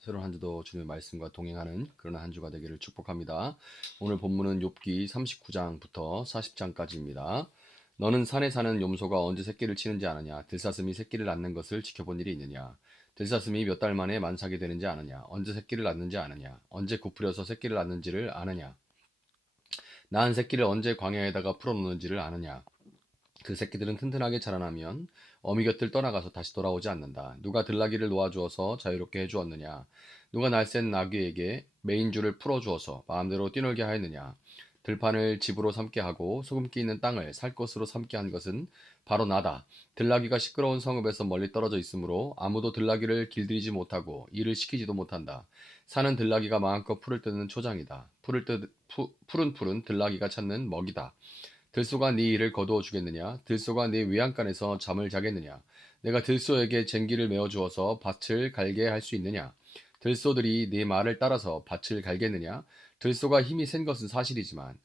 새로운 한 주도 주님의 말씀과 동행하는 그런 한 주가 되기를 축복합니다. 오늘 본문은 욥기 39장부터 40장까지입니다. 너는 산에 사는 염소가 언제 새끼를 치는지 아느냐? 들사슴이 새끼를 낳는 것을 지켜본 일이 있느냐? 들사슴이 몇 달 만에 만삭이 되는지 아느냐? 언제 새끼를 낳는지 아느냐? 언제 고풀려서 새끼를 낳는지를 아느냐? 낳은 새끼를 언제 광야에다가 풀어놓는지를 아느냐? 그 새끼들은 튼튼하게 자라나면 어미 곁을 떠나가서 다시 돌아오지 않는다. 누가 들나귀를 놓아주어서 자유롭게 해주었느냐? 누가 날쌘 나귀에게 메인줄을 풀어주어서 마음대로 뛰놀게 하였느냐? 들판을 집으로 삼게 하고 소금기 있는 땅을 살 것으로 삼게 한 것은 바로 나다. 들나귀가 시끄러운 성읍에서 멀리 떨어져 있으므로 아무도 들나귀를 길들이지 못하고 일을 시키지도 못한다. 사는 들나귀가 마음껏 풀을 뜯는 초장이다. 푸른 풀은 들나귀가 찾는 먹이다. 들소가 네 일을 거두어 주겠느냐? 들소가 네 외양간에서 잠을 자겠느냐? 내가 들소에게 쟁기를 메어 주어서 밭을 갈게 할 수 있느냐? 들소들이 네 말을 따라서 밭을 갈겠느냐? 들소가 힘이 센 것은 사실이지만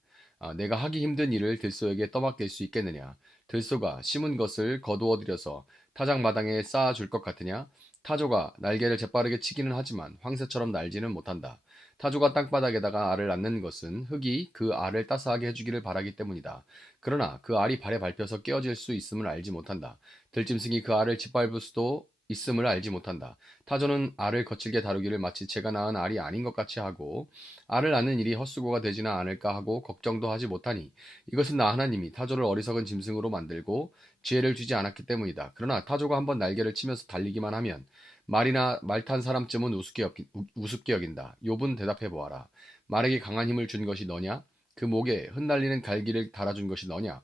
내가 하기 힘든 일을 들소에게 떠맡길 수 있겠느냐? 들소가 심은 것을 거두어 들여서 타작마당에 쌓아 줄 것 같으냐? 타조가 날개를 재빠르게 치기는 하지만 황새처럼 날지는 못한다. 타조가 땅바닥에다가 알을 낳는 것은 흙이 그 알을 따스하게 해주기를 바라기 때문이다. 그러나 그 알이 발에 밟혀서 깨어질 수 있음을 알지 못한다. 들짐승이 그 알을 짓밟을 수도 있음을 알지 못한다. 타조는 알을 거칠게 다루기를 마치 제가 낳은 알이 아닌 것 같이 하고 알을 낳는 일이 헛수고가 되지는 않을까 하고 걱정도 하지 못하니 이것은 나 하나님이 타조를 어리석은 짐승으로 만들고 지혜를 주지 않았기 때문이다. 그러나 타조가 한번 날개를 치면서 달리기만 하면 말이나 말 탄 사람쯤은 우습게 여긴다. 욥은 대답해 보아라. 말에게 강한 힘을 준 것이 너냐? 그 목에 흩날리는 갈기를 달아준 것이 너냐?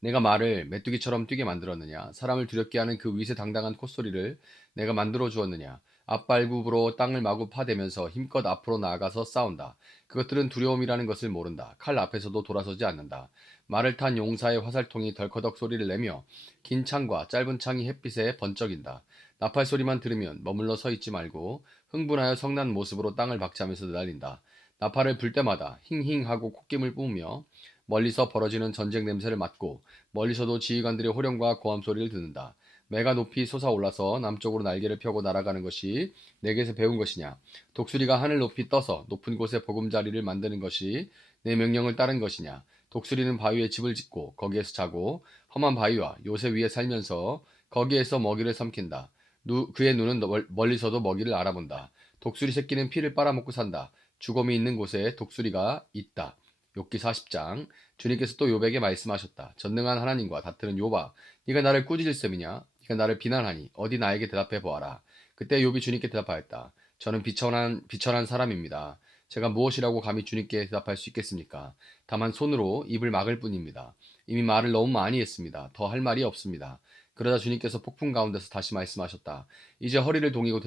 내가 말을 메뚜기처럼 뛰게 만들었느냐? 사람을 두렵게 하는 그 위세당당한 콧소리를 내가 만들어 주었느냐? 앞발굽으로 땅을 마구 파대면서 힘껏 앞으로 나아가서 싸운다. 그것들은 두려움이라는 것을 모른다. 칼 앞에서도 돌아서지 않는다. 말을 탄 용사의 화살통이 덜커덕 소리를 내며 긴 창과 짧은 창이 햇빛에 번쩍인다. 나팔 소리만 들으면 머물러 서 있지 말고 흥분하여 성난 모습으로 땅을 박차면서 내달린다. 나팔을 불 때마다 힝힝 하고 콧김을 뿜으며 멀리서 벌어지는 전쟁 냄새를 맡고 멀리서도 지휘관들의 호령과 고함 소리를 듣는다. 매가 높이 솟아올라서 남쪽으로 날개를 펴고 날아가는 것이 내게서 배운 것이냐? 독수리가 하늘 높이 떠서 높은 곳에 보금자리를 만드는 것이 내 명령을 따른 것이냐? 독수리는 바위에 집을 짓고 거기에서 자고 험한 바위와 요새 위에 살면서 거기에서 먹이를 삼킨다. 그의 눈은 멀리서도 먹이를 알아본다. 독수리 새끼는 피를 빨아먹고 산다. 죽음이 있는 곳에 독수리가 있다. 욥기 40장. 주님께서 또 욥에게 말씀하셨다. 전능한 하나님과 다투는 욥아, 네가 나를 꾸짖을 셈이냐? 네가 나를 비난하니 어디 나에게 대답해 보아라. 그때 욥이 주님께 대답하였다. 저는 비천한 사람입니다. 제가 무엇이라고 감히 주님께 대답할 수 있겠습니까? 다만 손으로 입을 막을 뿐입니다. 이미 말을 너무 많이 했습니다. 더 할 말이 없습니다. 그러자 주님께서 폭풍 가운데서 다시 말씀하셨다. 이제 허리를 동이고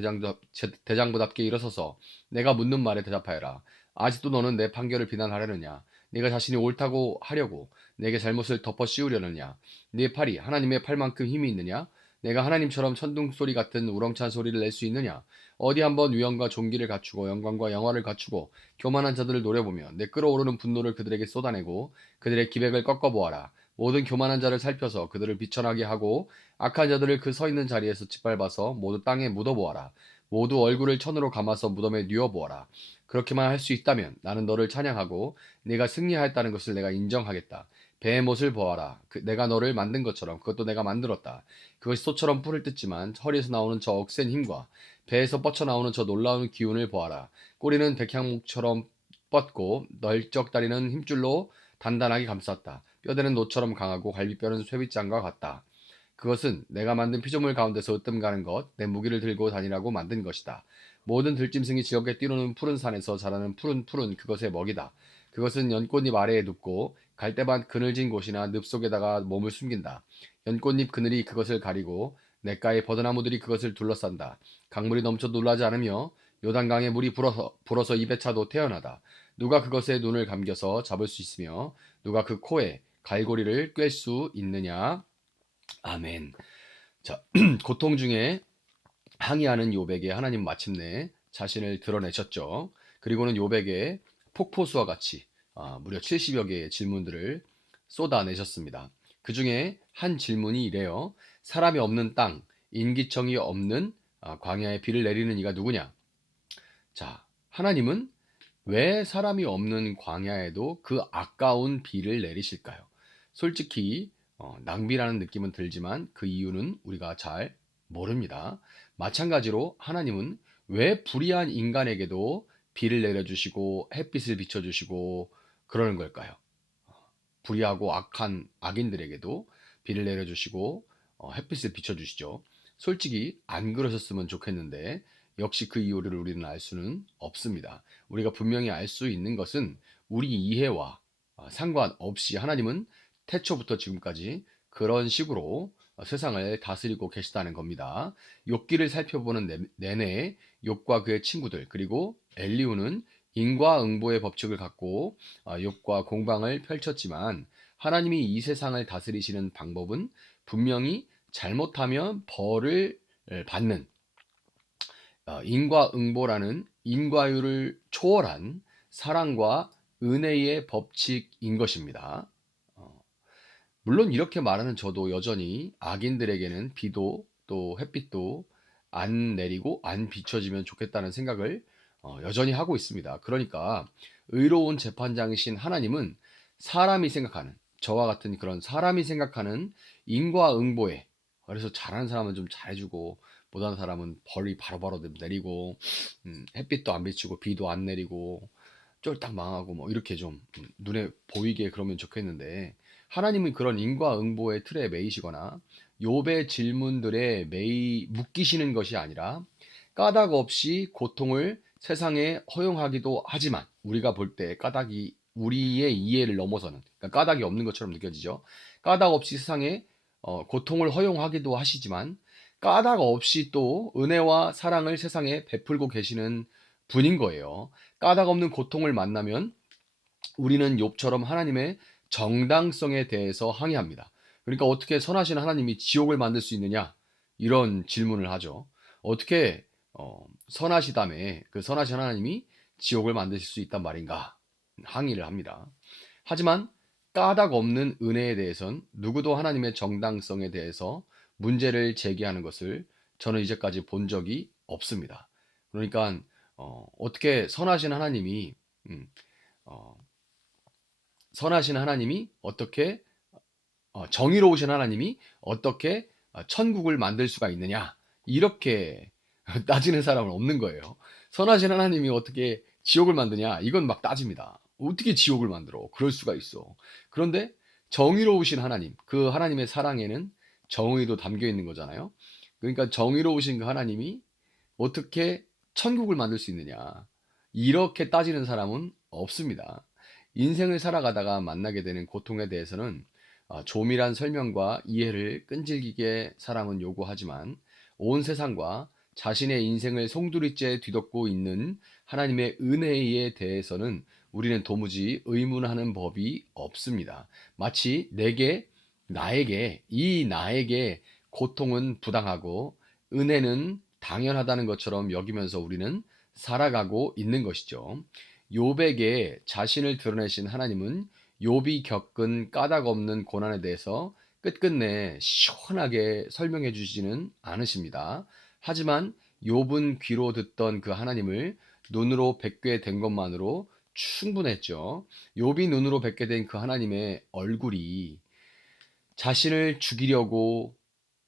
대장부답게 일어서서 내가 묻는 말에 대답하여라. 아직도 너는 내 판결을 비난하려느냐? 네가 자신이 옳다고 하려고 내게 잘못을 덮어 씌우려느냐? 네 팔이 하나님의 팔만큼 힘이 있느냐? 내가 하나님처럼 천둥 소리 같은 우렁찬 소리를 낼 수 있느냐? 어디 한번 위엄과 존귀를 갖추고 영광과 영화를 갖추고 교만한 자들을 노려보며 내 끓어오르는 분노를 그들에게 쏟아내고 그들의 기백을 꺾어보아라. 모든 교만한 자를 살펴서 그들을 비천하게 하고 악한 자들을 그 서 있는 자리에서 짓밟아서 모두 땅에 묻어보아라. 모두 얼굴을 천으로 감아서 무덤에 뉘어보아라. 그렇게만 할 수 있다면 나는 너를 찬양하고 네가 승리하였다는 것을 내가 인정하겠다. 배의 못을 보아라. 내가 너를 만든 것처럼 그것도 내가 만들었다. 그것이 소처럼 뿔을 뜯지만 허리에서 나오는 저 억센 힘과 배에서 뻗쳐나오는 저 놀라운 기운을 보아라. 꼬리는 백향목처럼 뻗고 널쩍다리는 힘줄로 단단하게 감쌌다. 뼈대는 노처럼 강하고 갈비뼈는 쇠빗장과 같다. 그것은 내가 만든 피조물 가운데서 으뜸 가는 것, 내 무기를 들고 다니라고 만든 것이다. 모든 들짐승이 지겹게 뛰노는 푸른 산에서 자라는 푸른 그것의 먹이다. 그것은 연꽃잎 아래에 눕고 갈대밭 그늘진 곳이나 늪 속에다가 몸을 숨긴다. 연꽃잎 그늘이 그것을 가리고 냇가의 버드나무들이 그것을 둘러싼다. 강물이 넘쳐 놀라지 않으며 요단강에 물이 불어서 입에 차도 태어나다. 누가 그것의 눈을 감겨서 잡을 수 있으며 누가 그 코에 갈고리를 꿰 수 있느냐? 아멘. 자, 고통 중에 항의하는 욥에게 하나님 마침내 자신을 드러내셨죠. 그리고는 욥에게 폭포수와 같이 무려 70여 개의 질문들을 쏟아내셨습니다. 그 중에 한 질문이 이래요. 사람이 없는 땅, 인기청이 없는 광야에 비를 내리는 이가 누구냐? 자, 하나님은 왜 사람이 없는 광야에도 그 아까운 비를 내리실까요? 솔직히 낭비라는 느낌은 들지만 그 이유는 우리가 잘 모릅니다. 마찬가지로 하나님은 왜 불의한 인간에게도 비를 내려주시고 햇빛을 비춰주시고 그러는 걸까요? 불의하고 악한 악인들에게도 비를 내려주시고 햇빛을 비춰주시죠. 솔직히 안 그러셨으면 좋겠는데 역시 그 이유를 우리는 알 수는 없습니다. 우리가 분명히 알 수 있는 것은 우리 이해와 상관없이 하나님은 태초부터 지금까지 그런 식으로 세상을 다스리고 계시다는 겁니다. 욥기를 살펴보는 내내 욥과 그의 친구들 그리고 엘리후는 인과응보의 법칙을 갖고 욥과 공방을 펼쳤지만 하나님이 이 세상을 다스리시는 방법은 분명히 잘못하면 벌을 받는 인과응보라는 인과율을 초월한 사랑과 은혜의 법칙인 것입니다. 어, 물론 이렇게 말하는 저도 여전히 악인들에게는 비도 또 햇빛도 안 내리고 안 비춰지면 좋겠다는 생각을 여전히 하고 있습니다. 그러니까 의로운 재판장이신 하나님은 사람이 생각하는 저와 같은 그런 사람이 생각하는 인과응보에 그래서 잘하는 사람은 좀 잘해주고 못하는 사람은 벌이 바로바로 내리고 햇빛도 안 비추고 비도 안 내리고 쫄딱 망하고 뭐 이렇게 좀 눈에 보이게 그러면 좋겠는데 하나님은 그런 인과응보의 틀에 매이시거나 욥의 질문들에 묶이시는 것이 아니라 까닭 없이 고통을 세상에 허용하기도 하지만 우리가 볼 때 까닭이 우리의 이해를 넘어서는 그러니까 까닭이 없는 것처럼 느껴지죠. 까닭 없이 세상에 고통을 허용하기도 하시지만 까닭 없이 또 은혜와 사랑을 세상에 베풀고 계시는 분인 거예요. 까닭 없는 고통을 만나면 우리는 욥처럼 하나님의 정당성에 대해서 항의합니다. 그러니까 어떻게 선하신 하나님이 지옥을 만들 수 있느냐? 이런 질문을 하죠. 어떻게 선하시다며 그 선하신 하나님이 지옥을 만드실 수 있단 말인가? 항의를 합니다. 하지만 까닭 없는 은혜에 대해선 누구도 하나님의 정당성에 대해서 문제를 제기하는 것을 저는 이제까지 본 적이 없습니다. 그러니까 어떻게 선하신 하나님이 음, 어, 선하신 하나님이 어떻게 정의로우신 하나님이 어떻게 천국을 만들 수가 있느냐 이렇게 따지는 사람은 없는 거예요. 선하신 하나님이 어떻게 지옥을 만드냐 이건 막 따집니다. 어떻게 지옥을 만들어? 그럴 수가 있어. 그런데 정의로우신 하나님, 그 하나님의 사랑에는 정의도 담겨 있는 거잖아요. 그러니까 정의로우신 그 하나님이 어떻게 천국을 만들 수 있느냐. 이렇게 따지는 사람은 없습니다. 인생을 살아가다가 만나게 되는 고통에 대해서는 조밀한 설명과 이해를 끈질기게 사람은 요구하지만 온 세상과 자신의 인생을 송두리째 뒤덮고 있는 하나님의 은혜에 대해서는 우리는 도무지 의문하는 법이 없습니다. 마치 나에게 고통은 부당하고 은혜는 당연하다는 것처럼 여기면서 우리는 살아가고 있는 것이죠. 욥에게 자신을 드러내신 하나님은 욥이 겪은 까닭 없는 고난에 대해서 끝끝내 시원하게 설명해 주지는 않으십니다. 하지만 욥은 귀로 듣던 그 하나님을 눈으로 뵙게 된 것만으로 충분했죠. 욥이 눈으로 뵙게 된 그 하나님의 얼굴이 자신을 죽이려고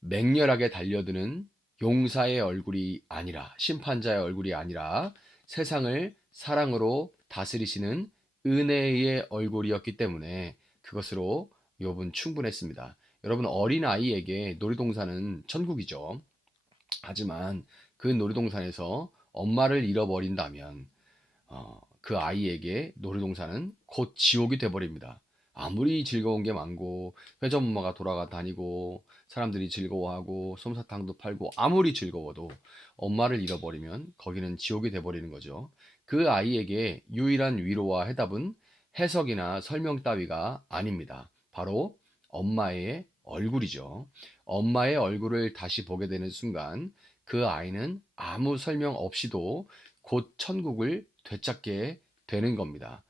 맹렬하게 달려드는 용사의 얼굴이 아니라 심판자의 얼굴이 아니라 세상을 사랑으로 다스리시는 은혜의 얼굴이었기 때문에 그것으로 욥은 충분했습니다. 여러분 어린 아이에게 놀이동산은 천국이죠. 하지만 그 놀이동산에서 엄마를 잃어버린다면 그 아이에게 놀이동산은 곧 지옥이 돼버립니다. 아무리 즐거운 게 많고 회전목마가 돌아가 다니고 사람들이 즐거워하고 솜사탕도 팔고 아무리 즐거워도 엄마를 잃어버리면 거기는 지옥이 돼버리는 거죠. 그 아이에게 유일한 위로와 해답은 해석이나 설명 따위가 아닙니다. 바로 엄마의 얼굴이죠. 엄마의 얼굴을 다시 보게 되는 순간 그 아이는 아무 설명 없이도 곧 천국을 되찾게 되는 겁니다.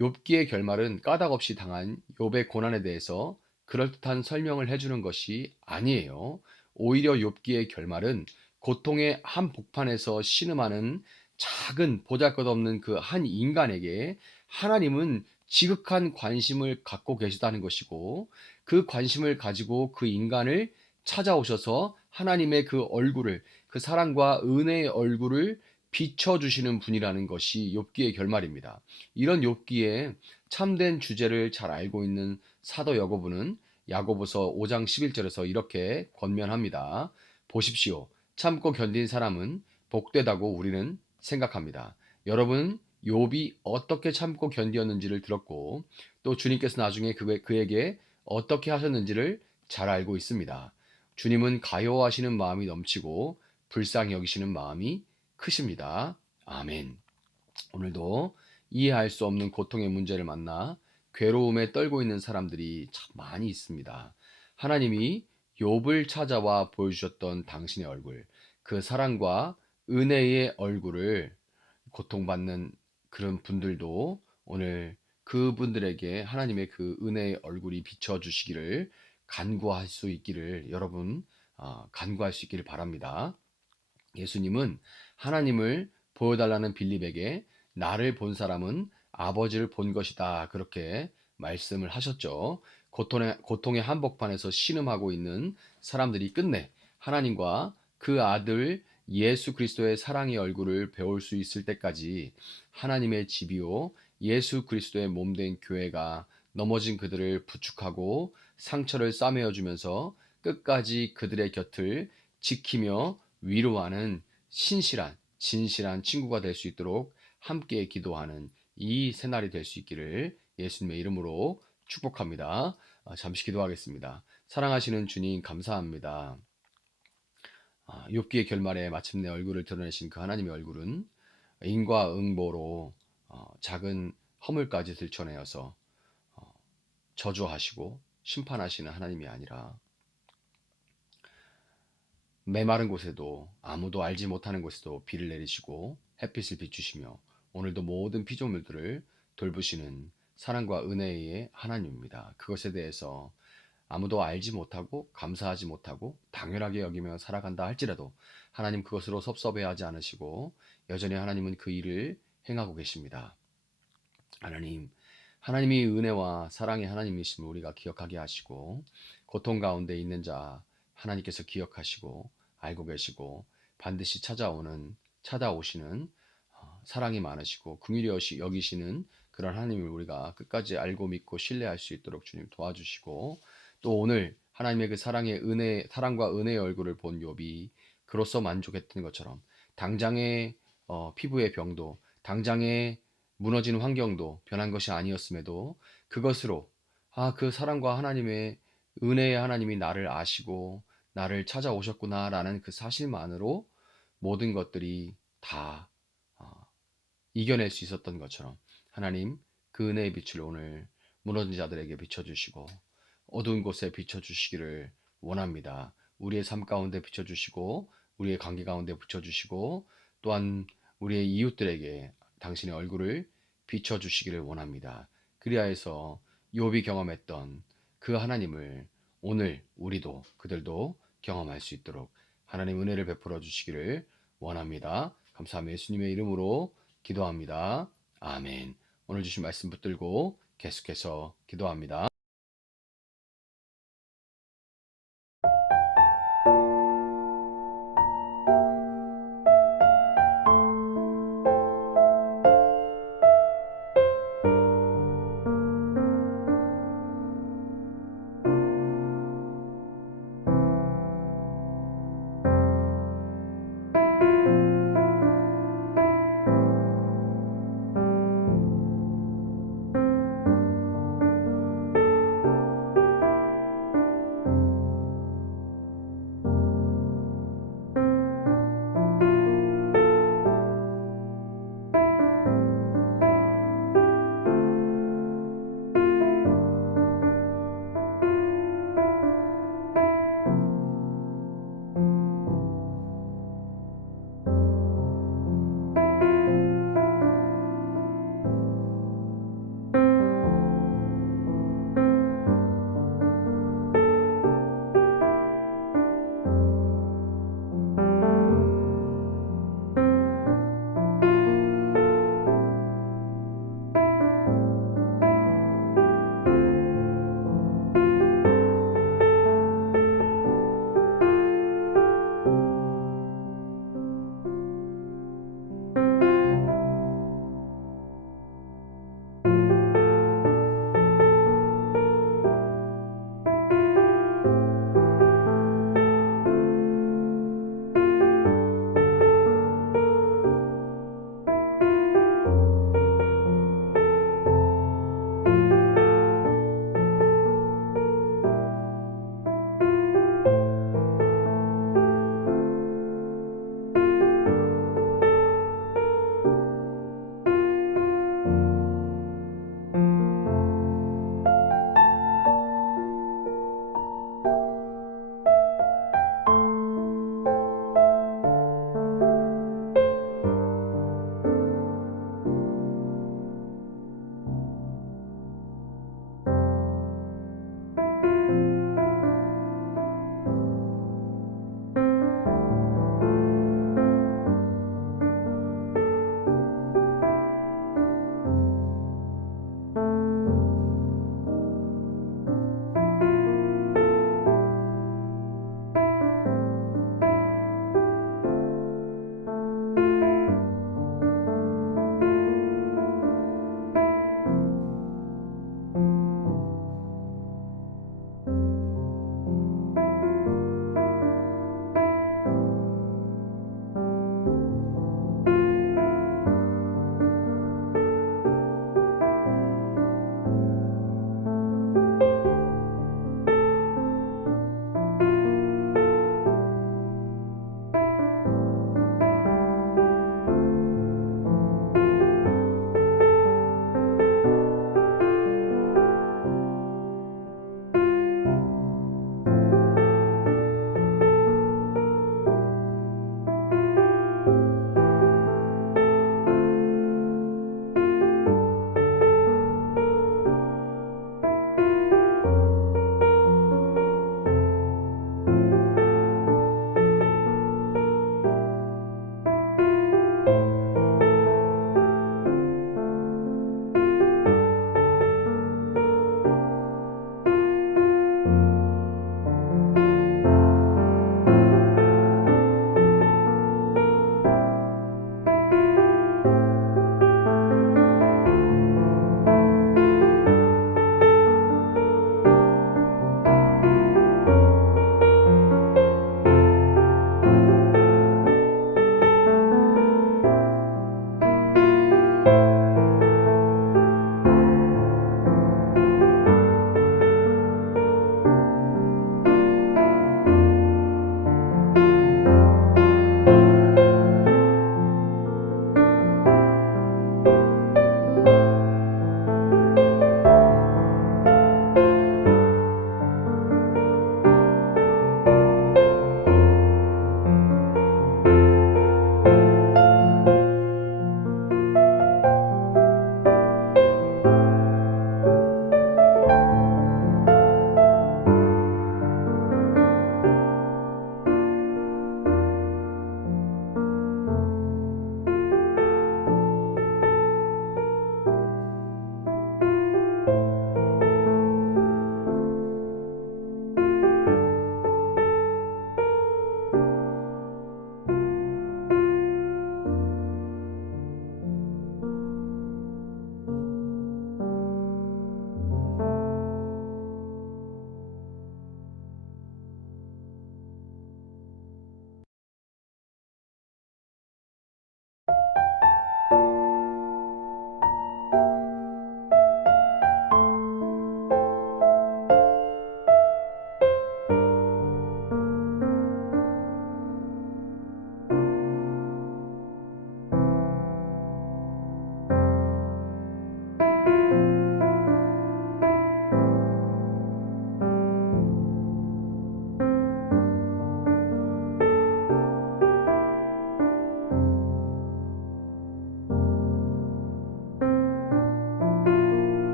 욥기의 결말은 까닭 없이 당한 욥의 고난에 대해서 그럴듯한 설명을 해주는 것이 아니에요. 오히려 욥기의 결말은 고통의 한복판에서 신음하는 작은 보잘것없는 그 한 인간에게 하나님은 지극한 관심을 갖고 계시다는 것이고, 그 관심을 가지고 그 인간을 찾아오셔서 하나님의 그 얼굴을, 그 사랑과 은혜의 얼굴을 비춰주시는 분이라는 것이 욥기의 결말입니다. 이런 욥기에 참된 주제를 잘 알고 있는 사도 야고보는 야고보서 5장 11절에서 이렇게 권면합니다. 보십시오. 참고 견딘 사람은 복되다고 우리는 생각합니다. 여러분, 욥이 어떻게 참고 견디었는지를 들었고, 또 주님께서 나중에 그에게 어떻게 하셨는지를 잘 알고 있습니다. 주님은 가여워하시는 마음이 넘치고 불쌍히 여기시는 마음이 크십니다. 아멘. 오늘도 이해할 수 없는 고통의 문제를 만나 괴로움에 떨고 있는 사람들이 참 많이 있습니다. 하나님이 욥을 찾아와 보여주셨던 당신의 얼굴, 그 사랑과 은혜의 얼굴을 고통받는 그런 분들도 오늘 그분들에게 하나님의 그 은혜의 얼굴이 비춰주시기를 간구할 수 있기를 여러분 간구할 수 있기를 바랍니다. 예수님은 하나님을 보여달라는 빌립에게 나를 본 사람은 아버지를 본 것이다, 그렇게 말씀을 하셨죠. 고통의 한복판에서 신음하고 있는 사람들이 끝내 하나님과 그 아들 예수 그리스도의 사랑의 얼굴을 배울 수 있을 때까지 하나님의 집이요 예수 그리스도의 몸된 교회가 넘어진 그들을 부축하고 상처를 싸매어 주면서 끝까지 그들의 곁을 지키며 위로하는 신실한 진실한 친구가 될 수 있도록 함께 기도하는 이 새날이 될 수 있기를 예수님의 이름으로 축복합니다. 잠시 기도하겠습니다. 사랑하시는 주님, 감사합니다. 욥기의 결말에 마침내 얼굴을 드러내신 그 하나님의 얼굴은 인과응보로 작은 허물까지 들춰내어서 저주하시고 심판하시는 하나님이 아니라 메마른 곳에도 아무도 알지 못하는 곳에도 비를 내리시고 햇빛을 비추시며 오늘도 모든 피조물들을 돌보시는 사랑과 은혜의 하나님입니다. 그것에 대해서 아무도 알지 못하고 감사하지 못하고 당연하게 여기며 살아간다 할지라도 하나님 그것으로 섭섭해하지 않으시고 여전히 하나님은 그 일을 행하고 계십니다. 하나님이 은혜와 사랑의 하나님이심을 우리가 기억하게 하시고 고통 가운데 있는 자 하나님께서 기억하시고 알고 계시고 반드시 찾아오시는 사랑이 많으시고 긍휼히 여기시는 그런 하나님을 우리가 끝까지 알고 믿고 신뢰할 수 있도록 주님 도와주시고, 또 오늘 하나님의 그 사랑과 은혜의 얼굴을 본 욥이 그로써 만족했던 것처럼 당장의 피부의 병도 당장의 무너지는 환경도 변한 것이 아니었음에도 그것으로 그 사랑과 하나님의 은혜의 하나님이 나를 아시고 나를 찾아오셨구나라는 그 사실만으로 모든 것들이 다 이겨낼 수 있었던 것처럼 하나님 그 은혜의 빛을 오늘 무너진 자들에게 비춰주시고 어두운 곳에 비춰주시기를 원합니다. 우리의 삶 가운데 비춰주시고 우리의 관계 가운데 비춰주시고 또한 우리의 이웃들에게 당신의 얼굴을 비춰주시기를 원합니다. 그리하여서 욥이 경험했던 그 하나님을 오늘 우리도 그들도 경험할 수 있도록 하나님 은혜를 베풀어 주시기를 원합니다. 감사하며 예수님의 이름으로 기도합니다. 아멘. 오늘 주신 말씀 붙들고 계속해서 기도합니다.